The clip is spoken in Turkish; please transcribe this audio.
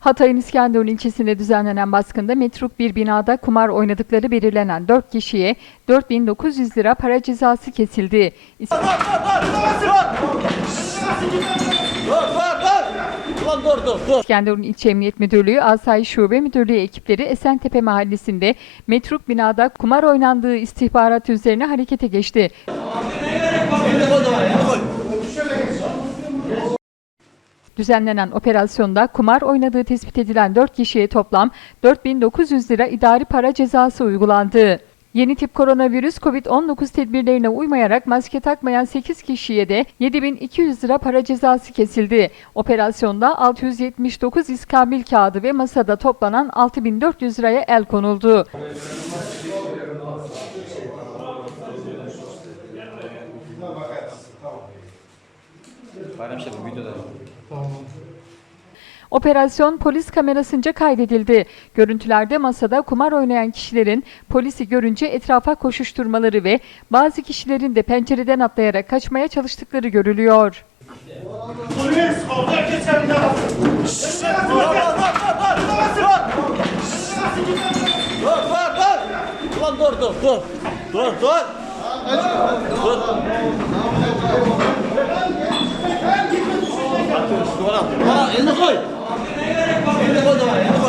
Hatay'ın İskenderun ilçesinde düzenlenen baskında metruk bir binada kumar oynadıkları belirlenen 4 kişiye 4900 lira para cezası kesildi. İskenderun İlçe Emniyet Müdürlüğü Asayiş Şube Müdürlüğü ekipleri Esentepe Mahallesi'nde metruk binada kumar oynandığı istihbarat üzerine harekete geçti. Düzenlenen operasyonda kumar oynadığı tespit edilen 4 kişiye toplam 4900 lira idari para cezası uygulandı. Yeni tip koronavirüs COVID-19 tedbirlerine uymayarak maske takmayan 8 kişiye de 7200 lira para cezası kesildi. Operasyonda 679 iskambil kağıdı ve masada toplanan 6400 liraya el konuldu. Bayram videoda. Operasyon polis kamerasınca kaydedildi. Görüntülerde masada kumar oynayan kişilerin polisi görünce etrafa koşuşturmaları ve bazı kişilerin de pencereden atlayarak kaçmaya çalıştıkları görülüyor. Polis orada geçen de. Dur dur dur dur. Ulan 아, 엔드 콜! 엔드 콜 나와요.